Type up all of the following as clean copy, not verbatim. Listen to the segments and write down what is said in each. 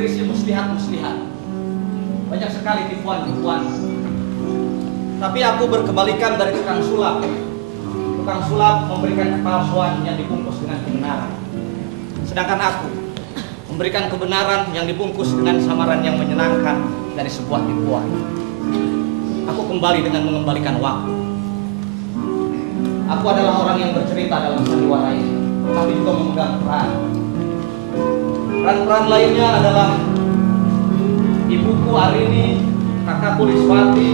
berisi muslihat-muslihat. Banyak sekali tipuan-tipuan. Tapi aku berkebalikan dari tukang sulap. Tukang sulap memberikan kepalsuan yang dibungkus dengan kebenaran. Sedangkan aku memberikan kebenaran yang dibungkus dengan samaran yang menyenangkan dari sebuah tipuan. Aku kembali dengan mengembalikan waktu. Aku adalah orang yang bercerita dalam sandiwara ini, tapi juga memegang peran. Peran-peran lainnya adalah ibuku Arini, kakakku Liswati,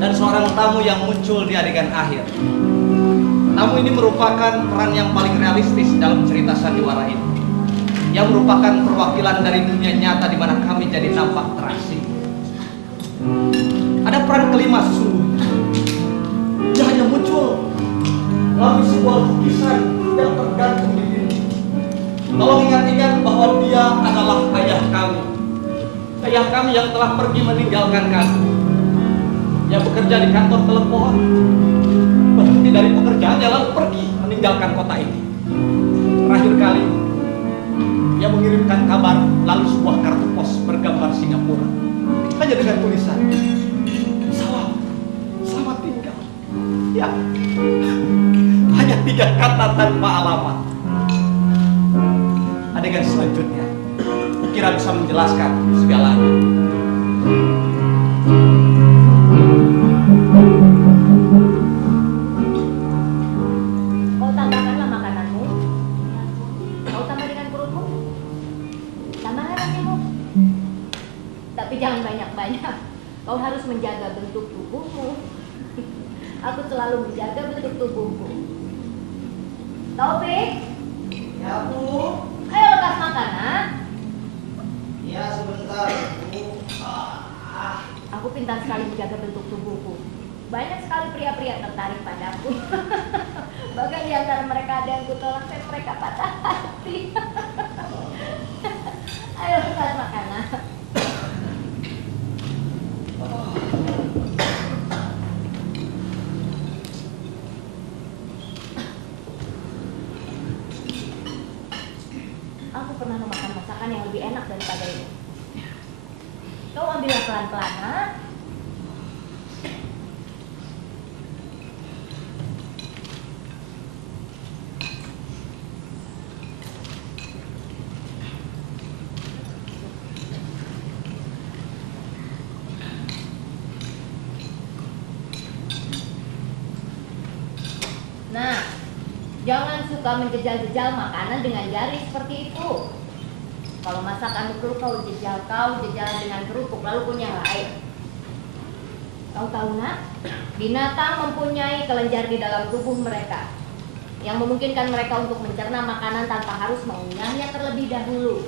dan seorang tamu yang muncul di adegan akhir. Tamu ini merupakan peran yang paling realistis dalam cerita sandiwara ini, yang merupakan perwakilan dari dunia nyata di mana kami jadi nampak terasing. Ada peran kelima sesungguhnya. Dia hanya muncul melalui sebuah lukisan yang tergantung di dinding. Tolong ingat-ingat bahwa dia adalah ayah kami. Ayah kami yang telah pergi meninggalkan kami. Dia bekerja di kantor telepon. Berhenti dari pekerjaannya lalu pergi meninggalkan kota ini. Terakhir kali dia mengirimkan kabar lalu sebuah kartu pos bergambar Singapura. Hanya dengan tulisan salam, selamat tinggal. Ya, hanya 3 kata tanpa alamat. Adegan selanjutnya kira bisa menjelaskan segalanya. Kau tambahkanlah makananmu. Kau tambah dengan perutmu. Tambahlah nasimu. Tapi jangan banyak-banyak. Kau harus menjaga bentuk tubuhmu. Aku selalu menjaga bentuk tubuhku. Taufik? Ya, Bu. Ayo lepas makanan. Ya, sebentar, Bu. Aku pintar sekali menjaga bentuk tubuhku. Banyak sekali pria-pria tertarik padaku. Bahkan di antara mereka ada yang kutolak dan mereka patah hati. Ayo lepas makanan. Aku pernah memakan masakan yang lebih enak daripada ini. Kau ambillah pelan-pelan, ha? Nah, jangan suka menjejal-jejal makanan dengan jari seperti itu. Kalau masakan itu kau jejal dengan kerupuk lalu kunyahlah air. Kau tahu nak, binatang mempunyai kelenjar di dalam tubuh mereka yang memungkinkan mereka untuk mencerna makanan tanpa harus mengunyahnya terlebih dahulu.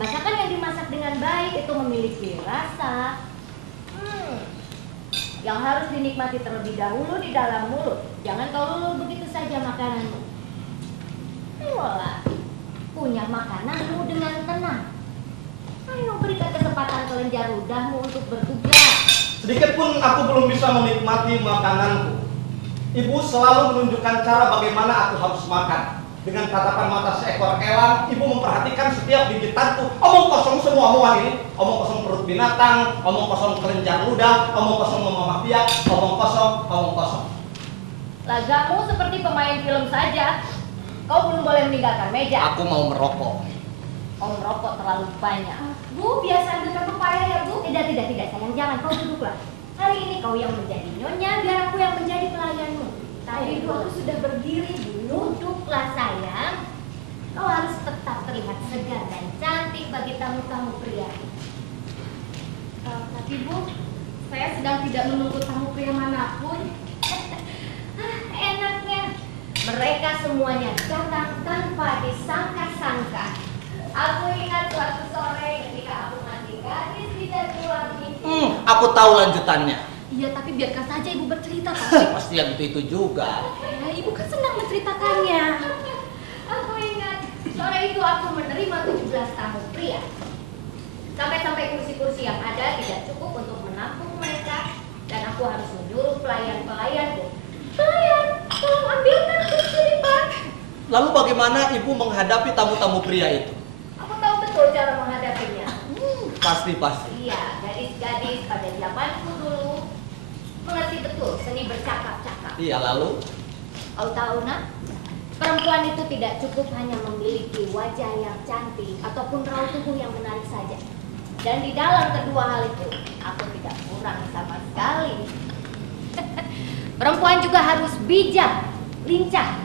Masakan yang dimasak dengan baik itu memiliki rasa yang harus dinikmati terlebih dahulu di dalam mulut. Jangan kau lulur begitu saja makananmu. Ayolah, kunyah makananmu dengan tenang. Ayo berikan kesempatan kelenjar ludahmu untuk bertugas. Sedikit pun aku belum bisa menikmati makananku. Ibu selalu menunjukkan cara bagaimana aku harus makan. Dengan tatapan mata seekor elang, ibu memperhatikan setiap gigitanku. Omong kosong semua omongan ini. Omong kosong perut binatang, omong kosong kelenjar ludah, omong kosong mama biak, omong kosong, omong kosong. Lagamu seperti pemain film saja. Kau belum boleh meninggalkan meja. Aku mau merokok. Kau merokok terlalu banyak. Bu, biasa ambilkan pepaya ya, Bu? Tidak, sayang, jangan. Kau duduklah. Hari ini kau yang menjadi nyonya, biar aku yang menjadi pelayanmu. Tadi Bu, aku sudah berdiri dulu. Duduklah sayang. Kau harus tetap terlihat segar dan cantik bagi tamu-tamu pria. Tapi Bu, saya sedang tidak menunggu tamu pria manapun. Enaknya, mereka semuanya datang tanpa disangka-sangka. Aku ingat suatu sore ketika aku masih gadis di Jatiwangi. Aku tahu lanjutannya. Iya, tapi biarkan saja Ibu bercerita, Pak. Pasti yang itu juga. Ya, Ibu kan senang menceritakannya. Aku ingat sore itu aku menerima 17 tamu pria. Sampai-sampai kursi-kursi yang ada tidak cukup untuk menampung mereka, dan aku harus menyuruh pelayan-pelayanku. Pelayan, tolong ambilkan kursi di depan. Lalu bagaimana ibu menghadapi tamu-tamu pria itu? Aku tahu betul Pasti. Iya, gadis-gadis pada zamanku dulu mengerti betul seni bercakap-cakap. Iya, lalu? Kau tahu nak, perempuan itu tidak cukup hanya memiliki wajah yang cantik ataupun raut tubuh yang menarik saja. Dan di dalam kedua hal itu, aku tidak kurang sama sekali. Perempuan juga harus bijak, lincah,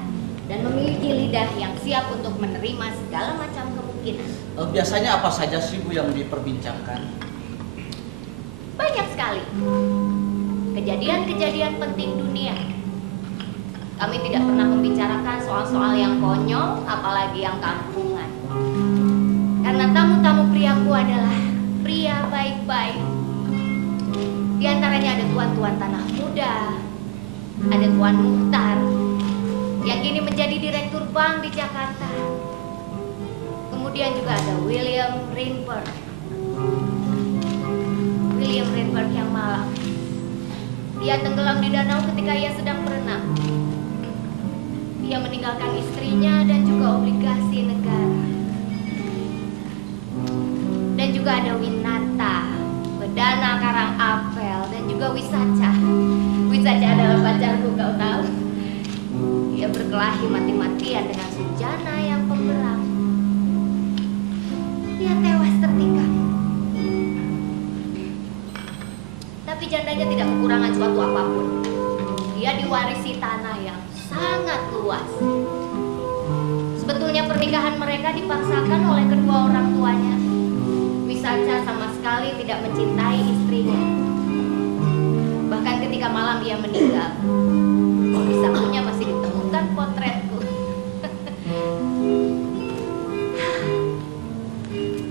dan memiliki lidah yang siap untuk menerima segala macam kemungkinan. Biasanya apa saja sih Bu yang diperbincangkan? Banyak sekali kejadian-kejadian penting dunia. Kami tidak pernah membicarakan soal-soal yang konyol, apalagi yang kampungan. Karena tamu-tamu priaku adalah pria baik-baik. Di antaranya ada tuan-tuan tanah muda, ada Tuan Mukhtar yang kini menjadi direktur bank di Jakarta. Kemudian juga ada William Reinberg yang malang. Dia tenggelam di danau ketika ia sedang berenang. Dia meninggalkan istrinya dan juga obligasi negara. Dan juga ada Winata, Bedana Karangapel, dan juga Wisaca. Wisaca adalah pacarku, kau tahu. Ia berkelahi mati-matian dengan Sujana yang pemberang. Dia tewas tertikam. Tapi jandanya tidak kekurangan suatu apapun. Dia diwarisi tanah yang sangat luas. Sebetulnya pernikahan mereka dipaksakan oleh kedua orang tuanya. Wisaca sama sekali tidak mencintai istrinya. Bahkan ketika malam ia meninggal, di sakunya masih ditemukan potretku.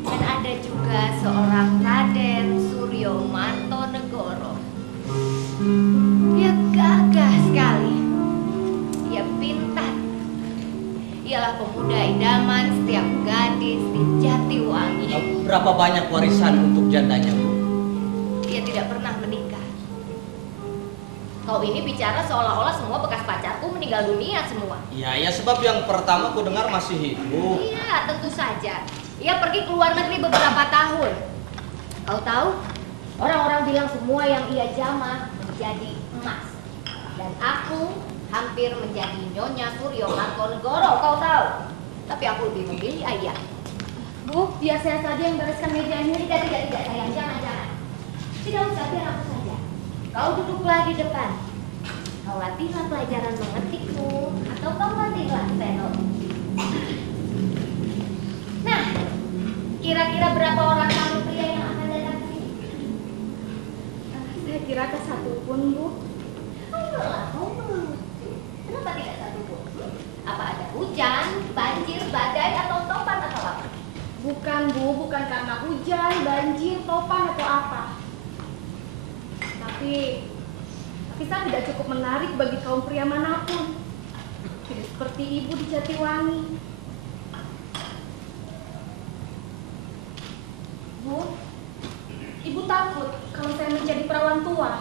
Dan ada juga seorang Raden Suryo Martonegoro. Dia gagah sekali. Dia pintar. Ialah pemuda idaman setiap gadis di Jatiwangi. Berapa banyak warisan untuk jandanya Bu? Dia tidak pernah menikah. Kau ini bicara seolah-olah semua bekas pacarku meninggal dunia semua. Iya, sebab yang pertama ku dengar masih hidup. Iya, tentu saja. Ia pergi ke luar negeri beberapa tahun. Kau tahu, orang-orang bilang semua yang ia jamah menjadi emas. Dan aku hampir menjadi Nyonya Suryo Martonegoro, kau tahu. Tapi aku lebih memilih ayah. Bu, biar saya saja yang bereskan meja ini. Tidak sayang, jangan. Tidak usah, biar aku saja. Kau duduklah di depan. Kau latihlah pelajaran mengetikmu, atau kau latihlah tenor. Nah, kira-kira berapa orang tamu pria yang akan datang ke sini? Saya kira ke satu pun, Bu. Ayolah, kau melucu. Kenapa tidak satu pun? Apa ada hujan, banjir, badai, atau topan atau apa? Bukan, Bu, bukan karena hujan, banjir, topan atau apa. Tapi saya tidak cukup menarik bagi kaum pria manapun. Tidak seperti ibu di Jatiwangi. Bu, ibu takut kalau saya menjadi perawan tua.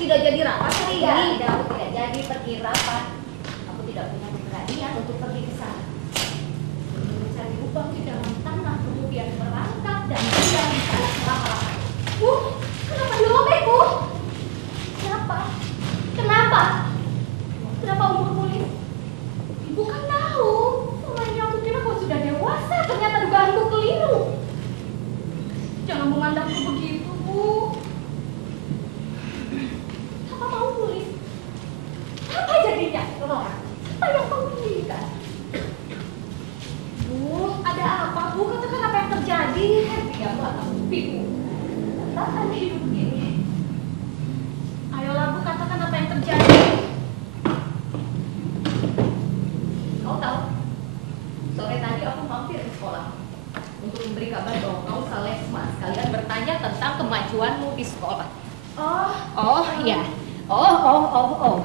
tidak jadi rapat hari ini? Tidak, aku tidak jadi pergi rapat. Aku tidak punya keberanian untuk pergi ke sana. Mencari lubang di dalam tanah, kemudian merangkak dan tinggal di sana selama-lamanya. Bu, kenapa dirobek, Bu? Kenapa? Kenapa? Kenapa umur kulit? Ibu kan tahu. Selama ini aku kira kau sudah dewasa, ternyata dugaanku keliru. Jangan memandangku begitu, Bu. Apa mau tulis? Apa jadinya? Laura, apa yang kau inginkan? Bu, ada apa, Bu? Katakan apa yang terjadi. Diamlah kamu, Piku. Katakan hidup ini. Ayolah, Bu, katakan apa yang terjadi. Kau tahu, sore tadi aku mampir ke sekolah untuk memberi kabar bahwa kau Salesma sekalian bertanya tentang kemajuanmu di sekolah. Oh, Ya. Oh.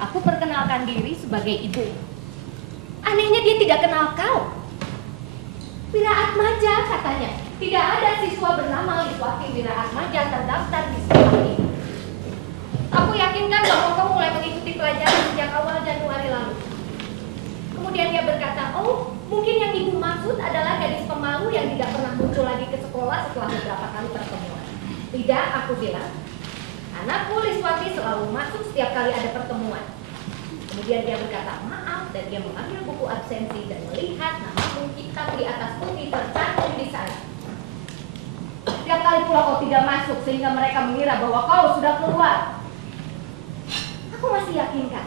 Aku perkenalkan diri sebagai ibu. Anehnya dia tidak kenal kau. Wiraatmaja katanya. Tidak ada siswa bernama Liswati Wiraatmaja terdaftar di sekolah ini. Aku yakinkan bahwa kau mulai mengikuti pelajaran sejak awal Januari lalu. Kemudian dia berkata, oh mungkin yang ibu maksud adalah gadis pemalu yang tidak pernah muncul lagi ke sekolah setelah beberapa kali pertemuan. Tidak, aku bilang. Anakku Liswati selalu masuk setiap kali ada pertemuan. Kemudian dia berkata maaf dan dia mengambil buku absensi dan melihat namamu hitam di atas putih tercantum di sana. Setiap kali pula kau tidak masuk sehingga mereka mengira bahwa kau sudah keluar. Aku masih yakinkan.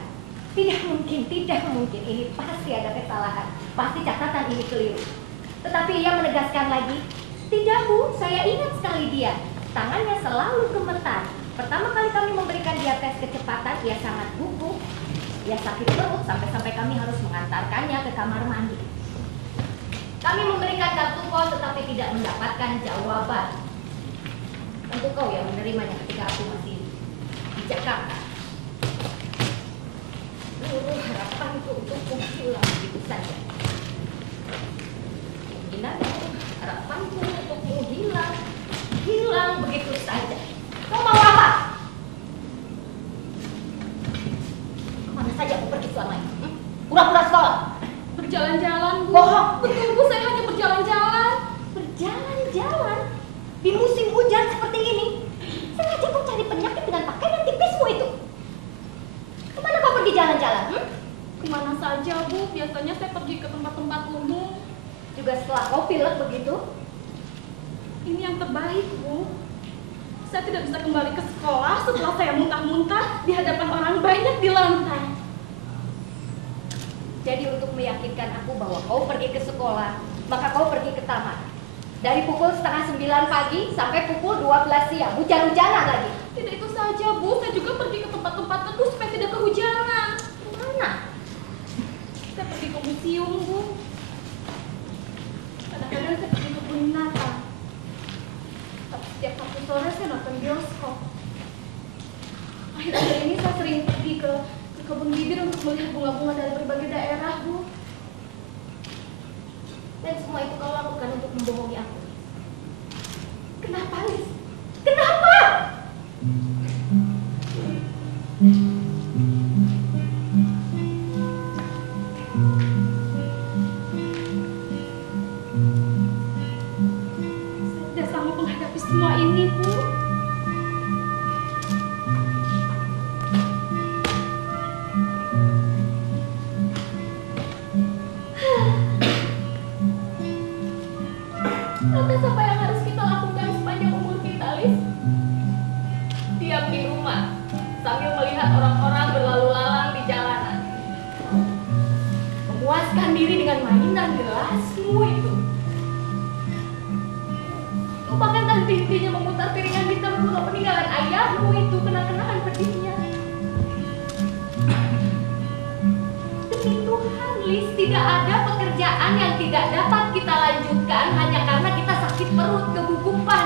Tidak mungkin. Ini pasti ada kesalahan. Pasti catatan ini keliru. Tetapi ia menegaskan lagi, tidak Bu, saya ingat sekali dia. Tangannya selalu gemetar. Pertama kali kami memberikan dia tes kecepatan, ia sangat gugup. Ia sakit perut sampai kami harus mengantarkannya ke kamar mandi. Kami memberikan kartu pos tetapi tidak mendapatkan jawaban. Tentu kau yang menerimanya ketika aku masih di Jakarta. Seluruh harapanku untukmu hilang begitu saja. Harapanku untukmu hilang begitu saja. Kau mau apa? Kemana saja aku pergi selama ini? Pura-pura sekolah. berjalan-jalan, Bu. Bohong. Betul, Bu, saya hanya berjalan-jalan. Berjalan-jalan di musim hujan seperti ini. Sengaja kau cari penyakit dengan pakaian tipismu itu. Kemana kau pergi jalan-jalan? Kemana saja, Bu? Biasanya saya pergi ke tempat-tempat umum. Juga setelah kau pilek begitu? Ini yang terbaik, Bu. Saya tidak bisa kembali ke sekolah setelah saya muntah-muntah di hadapan orang banyak di lantai. Jadi untuk meyakinkan aku bahwa kau pergi ke sekolah, maka kau pergi ke taman. Dari pukul 8:30 pagi sampai pukul 12 siang, hujan-hujanan lagi. Tidak itu saja, Bu. Saya juga pergi ke tempat-tempat teduh supaya tidak kehujanan. Kemana? Saya pergi ke museum, Bu. Kadang-kadang saya pergi ke kebun binatang. Tapi setiap Sabtu sore saya nonton bioskop. Akhir-akhir ini saya sering pergi ke kebun bibir untuk melihat bunga-bunga dari berbagai daerah, Bu. Dan semua itu kau lakukan untuk membohongi aku. Kenapa, Lis? Kenapa? Saya tidak sanggup menghadapi semua ini, Bu. Lantas apa yang harus kita lakukan sepanjang umur kita, Lis? Diam di rumah sambil melihat orang-orang berlalu lalang di jalanan. Memuaskan diri dengan mainan gelasmu itu. Lupakan henti-hentinya memutar piringan di tempurung peninggalan ayahmu itu, kenang-kenangan pedihnya. Demi Tuhan, Lis, tidak ada pekerjaan yang tidak dapat kita lanjutkan hanya karena kita sakit perut, kegugupan.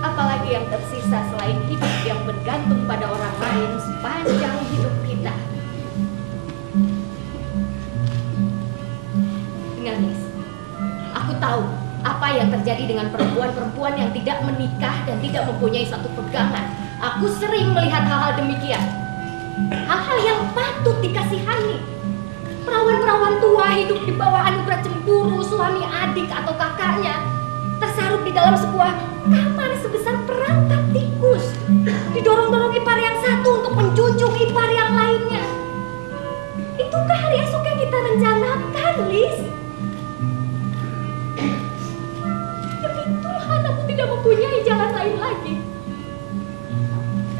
Apalagi yang tersisa selain hidup yang bergantung pada orang lain sepanjang hidup kita. Lis. Aku tahu apa yang terjadi dengan perempuan-perempuan yang tidak menikah dan tidak mempunyai satu pegangan. Aku sering melihat hal-hal demikian. Hal-hal yang patut dikasihani. Perawan-perawan tua hidup di bawah anugerah cemburu suami adik atau kakaknya, tersarup di dalam sebuah kamar sebesar perangkap tikus, didorong-dorong ipar yang satu untuk menjunjung ipar yang lainnya. Itukah hari esok yang kita rencanakan, Lis? Begitulah anakku tidak mempunyai jalan lain lagi.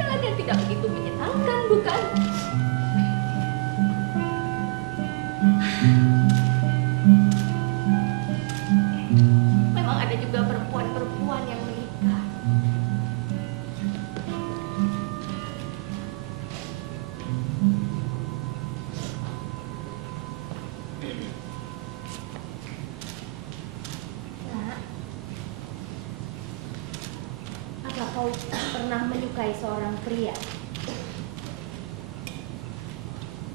Jalan yang tidak begitu menyenangkan, bukan? Memang ada juga perempuan-perempuan yang menikah. Nak, apa kau pernah menyukai seorang pria?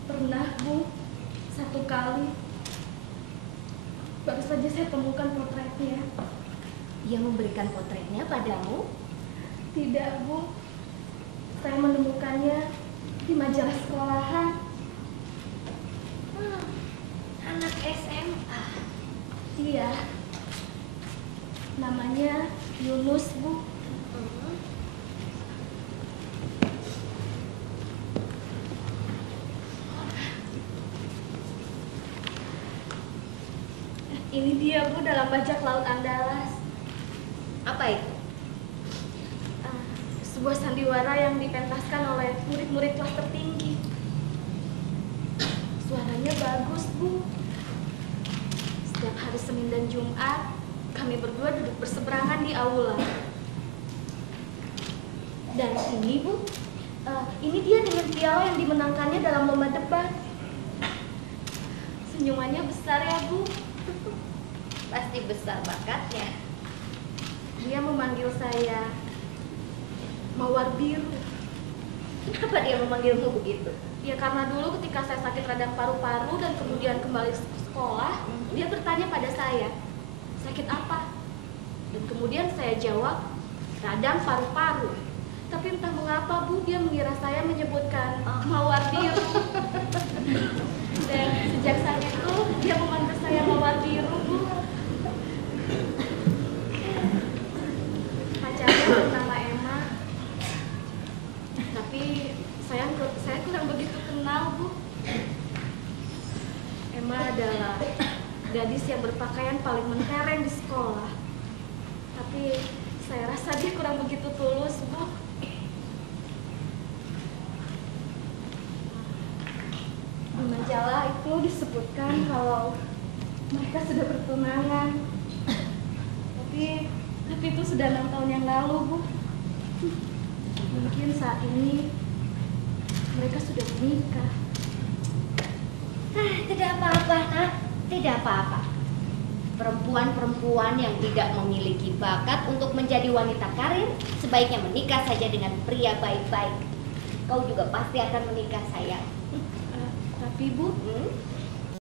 Pernah, Bu. Satu kali. Baru saja saya temukan potretnya. Ia memberikan potretnya padamu? Tidak, Bu. Saya menemukannya di majalah sekolahan. Anak SMA. Iya. Namanya Yunus, Bu. Ini dia, Bu, dalam bajak laut Andalas. Apa itu? Sebuah sandiwara yang dipentaskan oleh murid-murid kelas tertinggi. Suaranya bagus, Bu. Setiap hari Senin dan Jumat, kami berdua duduk berseberangan di aula. Dan ini, Bu, ini dia dengan piala yang dimenangkannya dalam lomba debat. Senyumannya besar ya, Bu. Pasti besar bakatnya. Dia memanggil saya Mawar Biru. Kenapa dia memanggilmu begitu? Ya karena dulu ketika saya sakit radang paru-paru dan kemudian kembali ke sekolah, dia bertanya pada saya, sakit apa? Dan kemudian saya jawab, radang paru-paru. Tapi entah mengapa, Bu, dia mengira saya menyebutkan Mawar Biru. Dan sejak saat itu, dia memanggil saya Mawar Biru, Bu. Pacarnya bernama Emma. Tapi saya kurang begitu kenal, Bu. Emma adalah gadis yang berpakaian paling mentereng di sekolah. Tapi saya rasa dia kurang begitu tulus, Bu. Di majalah itu disebutkan kalau mereka sudah bertunangan. Tapi itu sudah 6 tahun yang lalu, Bu. Mungkin saat ini mereka sudah menikah. Tidak apa-apa, Nak. Tidak apa-apa. Perempuan-perempuan yang tidak memiliki bakat untuk menjadi wanita karir sebaiknya menikah saja dengan pria baik-baik. Kau juga pasti akan menikah, sayang. Tapi, Bu,